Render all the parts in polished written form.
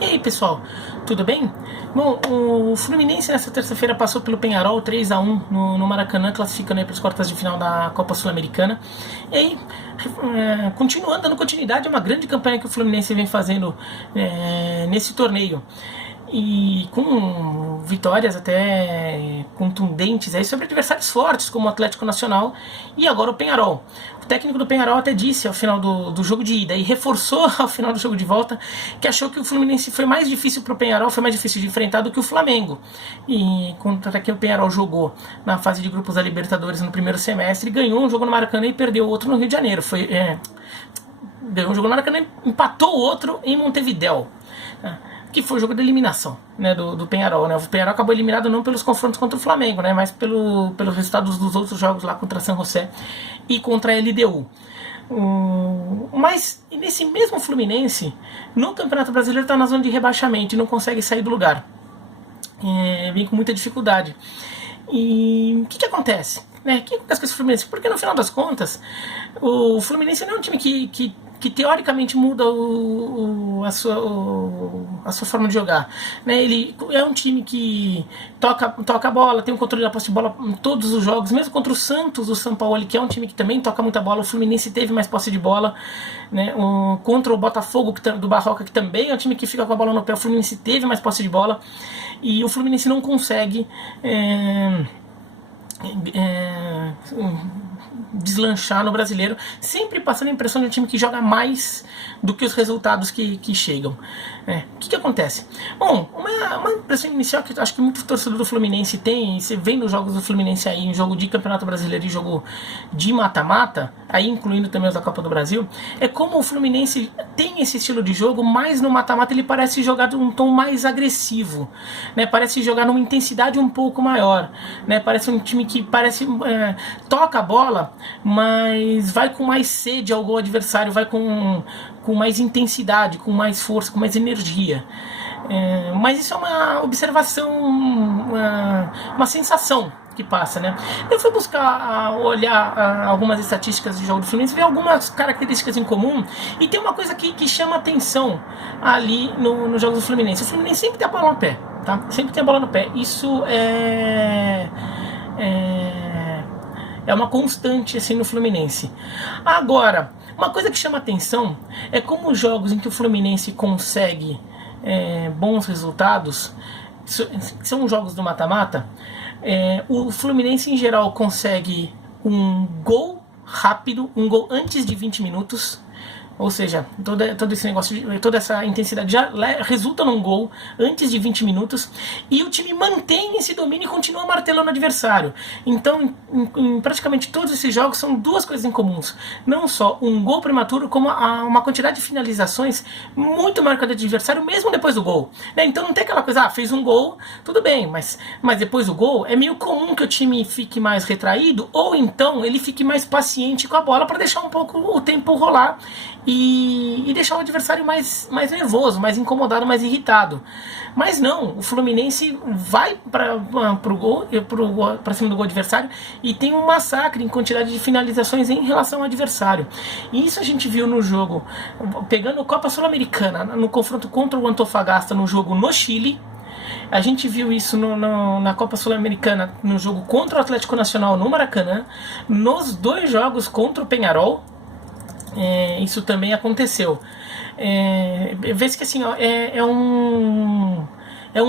E aí, pessoal, tudo bem? Bom, o Fluminense nessa terça-feira passou pelo Peñarol 3-1 no Maracanã, classificando para as quartas de final da Copa Sul-Americana. E aí, continuando, dando continuidade, é uma grande campanha que o Fluminense vem fazendo nesse torneio. E com vitórias até contundentes aí sobre adversários fortes como o Atlético Nacional e agora o Peñarol. O técnico do Peñarol até disse ao final do jogo de ida e reforçou ao final do jogo de volta que achou que o Fluminense foi mais difícil para o Peñarol, foi mais difícil de enfrentar do que o Flamengo. E contra quem o Peñarol jogou na fase de grupos da Libertadores no primeiro semestre, ganhou um jogo no Maracanã e perdeu outro no Rio de Janeiro. Ganhou um jogo no Maracanã e empatou outro em Montevidéu, que foi o jogo de eliminação, né, do Peñarol, né? O Peñarol acabou eliminado não pelos confrontos contra o Flamengo, né, mas pelos resultados dos outros jogos lá contra San José e contra a LDU. Mas nesse mesmo Fluminense, no Campeonato Brasileiro está na zona de rebaixamento e não consegue sair do lugar. Vem com muita dificuldade. E o que acontece? O que acontece com esse Fluminense? Porque no final das contas, o Fluminense não é um time que teoricamente muda a sua forma de jogar, né? Ele é um time que toca a bola, tem um controle da posse de bola em todos os jogos, mesmo contra o Santos, o São Paulo, que é um time que também toca muita bola. O Fluminense teve mais posse de bola, né? Contra o Botafogo do Barroca, que também é um time que fica com a bola no pé, o Fluminense teve mais posse de bola e o Fluminense não consegue deslanchar no Brasileiro, sempre passando a impressão de um time que joga mais do que os resultados que chegam. O que acontece? Bom, uma impressão inicial que acho que muito torcedor do Fluminense tem, e você vê nos jogos do Fluminense aí, em jogo de Campeonato Brasileiro e jogo de mata-mata, aí incluindo também os da Copa do Brasil, é como o Fluminense tem esse estilo de jogo, mas no mata-mata ele parece jogar de um tom mais agressivo, né? Parece jogar numa intensidade um pouco maior, né? Parece um time que toca a bola, mas vai com mais sede ao gol adversário, vai com mais intensidade, com mais força, com mais energia. Mas isso é uma observação, uma sensação que passa, né? Eu fui buscar olhar algumas estatísticas de jogo do Fluminense, ver algumas características em comum, e tem uma coisa que chama atenção ali nos jogos do Fluminense. O Fluminense sempre tem a bola no pé, tá? Sempre tem a bola no pé. Isso é uma constante assim no Fluminense. Agora, uma coisa que chama atenção é como os jogos em que o Fluminense consegue bons resultados, são os jogos do mata-mata, o Fluminense em geral consegue um gol rápido, um gol antes de 20 minutos. Ou seja, todo esse negócio, toda essa intensidade já resulta num gol antes de 20 minutos, e o time mantém esse domínio e continua martelando o adversário. Então, em praticamente todos esses jogos, são duas coisas em comuns. Não só um gol prematuro, como uma quantidade de finalizações muito maior que a do adversário, mesmo depois do gol. Então não tem aquela coisa, fez um gol, tudo bem, mas depois do gol é meio comum que o time fique mais retraído, ou então ele fique mais paciente com a bola para deixar um pouco o tempo rolar e deixar o adversário mais nervoso, mais incomodado, mais irritado. Mas não, o Fluminense vai para cima do gol adversário e tem um massacre em quantidade de finalizações em relação ao adversário. E isso a gente viu no jogo, pegando a Copa Sul-Americana, no confronto contra o Antofagasta, no jogo no Chile. A gente viu isso na Copa Sul-Americana, no jogo contra o Atlético Nacional no Maracanã, nos dois jogos contra o Peñarol. Isso também aconteceu. Vê-se que assim, é um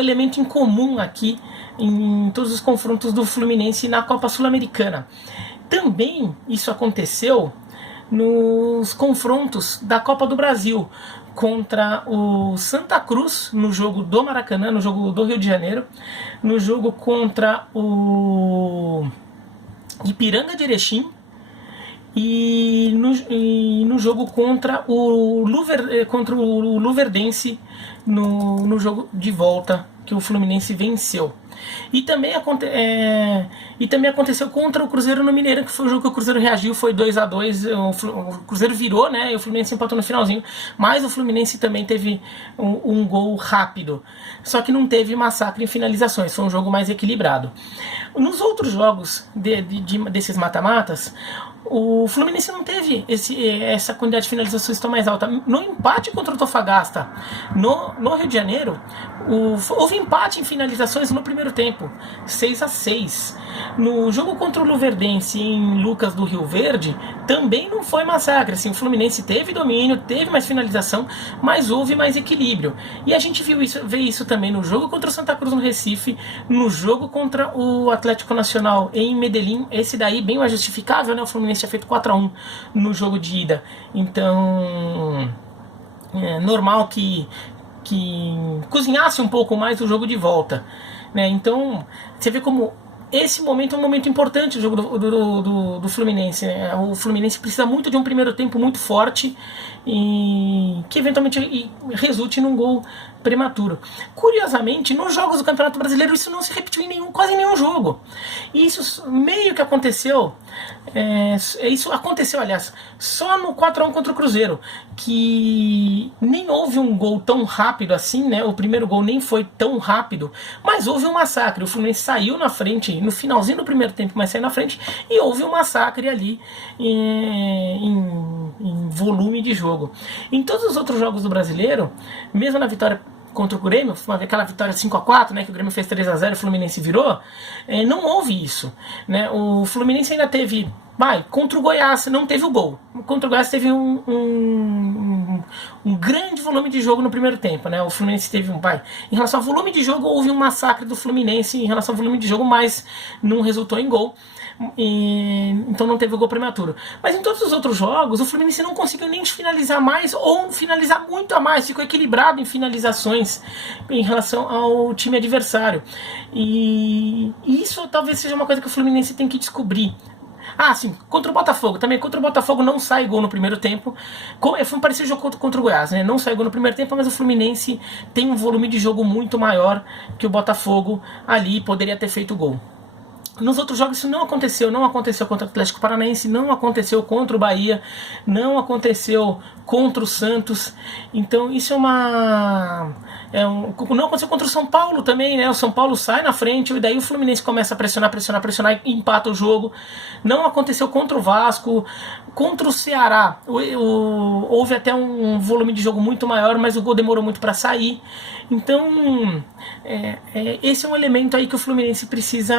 elemento em comum aqui em todos os confrontos do Fluminense na Copa Sul-Americana. Também isso aconteceu nos confrontos da Copa do Brasil contra o Santa Cruz no jogo do Maracanã, no jogo do Rio de Janeiro, no jogo contra o Ipiranga de Erechim, e no jogo contra o Luverdense, no jogo de volta que o Fluminense venceu. E também, e também aconteceu contra o Cruzeiro no Mineirão, que foi o jogo que o Cruzeiro reagiu, foi 2-2, o Cruzeiro virou, né, e o Fluminense empatou no finalzinho, mas o Fluminense também teve um gol rápido, só que não teve massacre em finalizações, foi um jogo mais equilibrado. Nos outros jogos desses mata-matas, o Fluminense não teve essa quantidade de finalizações tão mais alta. No empate contra o Antofagasta, no Rio de Janeiro, houve empate em finalizações no primeiro tempo, 6-6. No jogo contra o Luverdense em Lucas do Rio Verde, também não foi massacre. Assim, o Fluminense teve domínio, teve mais finalização, mas houve mais equilíbrio. E a gente vê isso também no jogo contra o Santa Cruz no Recife, no jogo contra o Atlético Nacional em Medellín. Esse daí bem mais justificável, né? O Fluminense tinha feito 4-1 no jogo de ida. Então, é normal que cozinhasse um pouco mais o jogo de volta, né? Então, você vê como esse momento é um momento importante do jogo do Fluminense, né? O Fluminense precisa muito de um primeiro tempo muito forte e que eventualmente resulte num gol prematuro. Curiosamente, nos jogos do Campeonato Brasileiro isso não se repetiu em quase nenhum jogo. E isso meio que aconteceu, isso aconteceu, aliás, só no 4-1 contra o Cruzeiro, que nem houve um gol tão rápido assim, né? O primeiro gol nem foi tão rápido, mas houve um massacre. O Fluminense saiu na frente, no finalzinho do primeiro tempo, mas saiu na frente, e houve um massacre ali em volume de jogo. Em todos os outros jogos do Brasileiro, mesmo na vitória contra o Grêmio, aquela vitória 5-4, né, que o Grêmio fez 3-0 e o Fluminense virou, não houve isso, né? O Fluminense ainda teve, contra o Goiás não teve o gol, contra o Goiás teve um grande volume de jogo no primeiro tempo, né? O Fluminense teve em relação ao volume de jogo houve um massacre do Fluminense em relação ao volume de jogo, mas não resultou em gol. Então não teve o gol prematuro. Mas em todos os outros jogos o Fluminense não conseguiu nem finalizar mais ou finalizar muito a mais, ficou equilibrado em finalizações em relação ao time adversário, e isso talvez seja uma coisa que o Fluminense tem que descobrir. Sim, contra o Botafogo também. Contra o Botafogo não sai gol no primeiro tempo. Foi um parecido jogo contra o Goiás, né? Não sai gol no primeiro tempo, mas o Fluminense tem um volume de jogo muito maior que o Botafogo ali, poderia ter feito gol. Nos outros jogos isso não aconteceu contra o Atlético Paranaense, não aconteceu contra o Bahia, não aconteceu contra o Santos. Então isso não aconteceu contra o São Paulo também, né? O São Paulo sai na frente e daí o Fluminense começa a pressionar e empata o jogo. Não aconteceu contra o Vasco. Contra o Ceará houve até um volume de jogo muito maior, mas o gol demorou muito para sair. Então esse é um elemento aí que o Fluminense precisa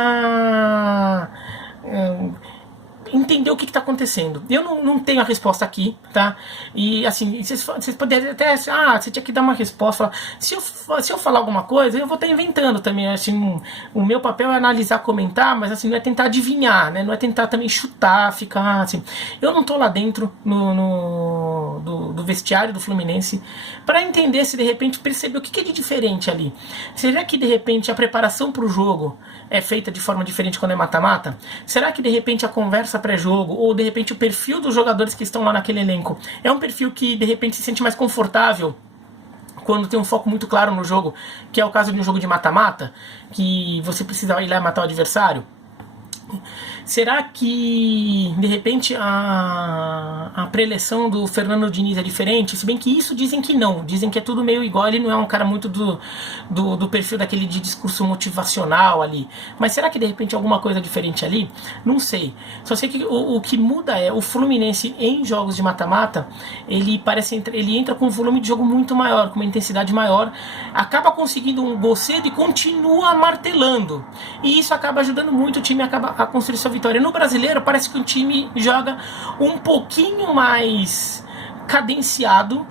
entender o que está acontecendo. Eu não tenho a resposta aqui, tá? E assim, vocês poderiam até você tinha que dar uma resposta, se eu falar alguma coisa, eu vou estar inventando também, assim, o meu papel é analisar, comentar, mas assim, não é tentar adivinhar, né? Não é tentar também chutar, ficar assim. Eu não tô lá dentro do vestiário do Fluminense para entender se de repente perceber o que é de diferente ali. Será que de repente a preparação para o jogo é feita de forma diferente quando é mata-mata? Será que de repente a conversa pré-jogo, ou de repente o perfil dos jogadores que estão lá naquele elenco é um perfil que de repente se sente mais confortável quando tem um foco muito claro no jogo, que é o caso de um jogo de mata-mata, que você precisa ir lá e matar o adversário? Será que de repente a preleção do Fernando Diniz é diferente? Se bem que isso dizem que não, dizem que é tudo meio igual, ele não é um cara muito do perfil daquele de discurso motivacional ali. Mas será que de repente alguma coisa diferente ali? Não sei. Só sei que o que muda é o Fluminense em jogos de mata-mata, ele entra com um volume de jogo muito maior, com uma intensidade maior, acaba conseguindo um gol cedo e continua martelando. E isso acaba ajudando muito o time a construir sua vitória. No Brasileiro parece que o time joga um pouquinho mais cadenciado,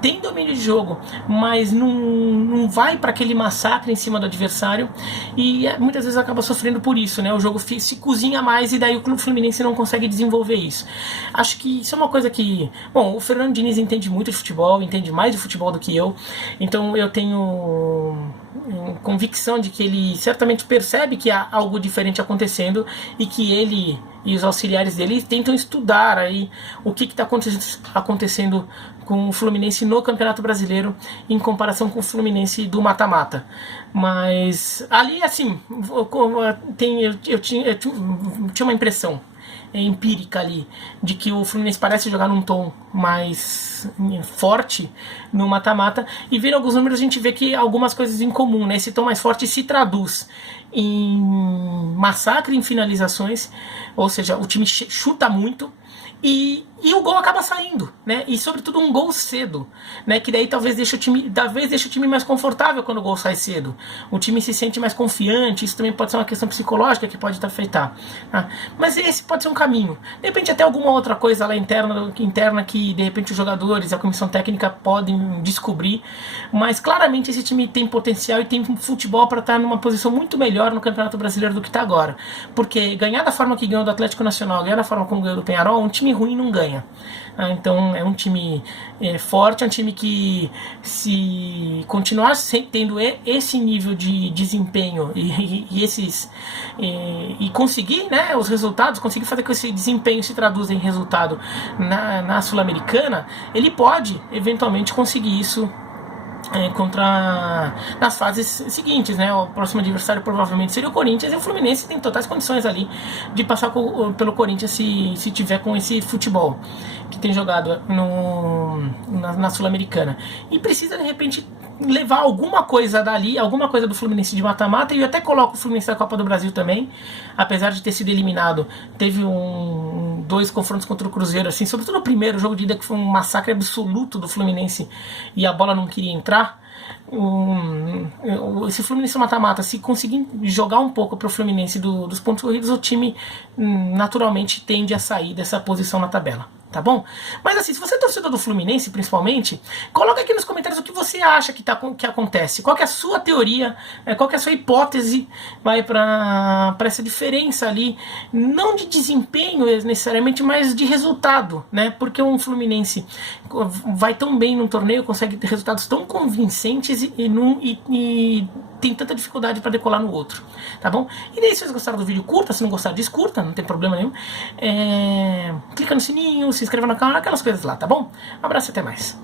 tem domínio de jogo, mas não vai para aquele massacre em cima do adversário, e muitas vezes acaba sofrendo por isso, né? O jogo se cozinha mais e daí o Clube Fluminense não consegue desenvolver isso. Acho que isso é uma coisa que... Bom, o Fernando Diniz entende muito de futebol, entende mais de futebol do que eu, então eu tenho convicção de que ele certamente percebe que há algo diferente acontecendo e que ele e os auxiliares dele tentam estudar aí o que está acontecendo com o Fluminense no Campeonato Brasileiro em comparação com o Fluminense do mata-mata. Mas ali, assim, eu tinha uma impressão empírica ali de que o Fluminense parece jogar num tom mais forte no mata-mata, e vendo alguns números a gente vê que algumas coisas em comum, né? Esse tom mais forte se traduz em massacre em finalizações, ou seja, o time chuta muito e o gol acaba saindo, né? E sobretudo um gol cedo, né? Que daí talvez deixe o time mais confortável quando o gol sai cedo. O time se sente mais confiante. Isso também pode ser uma questão psicológica que pode afetar. Tá? Mas esse pode ser um caminho. De repente até alguma outra coisa lá interna que de repente os jogadores, a comissão técnica podem descobrir. Mas claramente esse time tem potencial e tem futebol para estar numa posição muito melhor no Campeonato Brasileiro do que está agora. Porque ganhar da forma que ganhou do Atlético Nacional, ganhar da forma como ganhou do Peñarol, um time ruim não ganha. Então é um time forte, é um time que, se continuar tendo esse nível de desempenho e conseguir, né, os resultados, conseguir fazer com que esse desempenho se traduza em resultado na Sul-Americana, ele pode eventualmente conseguir isso nas fases seguintes, né? O próximo adversário provavelmente seria o Corinthians, e o Fluminense tem totais condições ali de passar pelo Corinthians se tiver com esse futebol que tem jogado na Sul-Americana, e precisa de repente levar alguma coisa dali, alguma coisa do Fluminense de mata-mata. E eu até coloco o Fluminense da Copa do Brasil também, apesar de ter sido eliminado. Teve dois confrontos contra o Cruzeiro, assim, sobretudo o primeiro jogo de ida, que foi um massacre absoluto do Fluminense e a bola não queria entrar. Esse Fluminense mata-mata, se conseguir jogar um pouco para o Fluminense dos pontos corridos, o time naturalmente tende a sair dessa posição na tabela. Tá bom? Mas assim, se você é torcedor do Fluminense, principalmente, coloca aqui nos comentários o que você acha que acontece. Qual que é a sua teoria, qual que é a sua hipótese para essa diferença ali, não de desempenho necessariamente, mas de resultado, né? Porque um Fluminense vai tão bem num torneio, consegue ter resultados tão convincentes e tem tanta dificuldade para decolar no outro, tá bom? E daí, se vocês gostaram do vídeo, curta. Se não gostaram, descurta, não tem problema nenhum. Clica no sininho, se inscreva no canal, aquelas coisas lá, tá bom? Um abraço e até mais.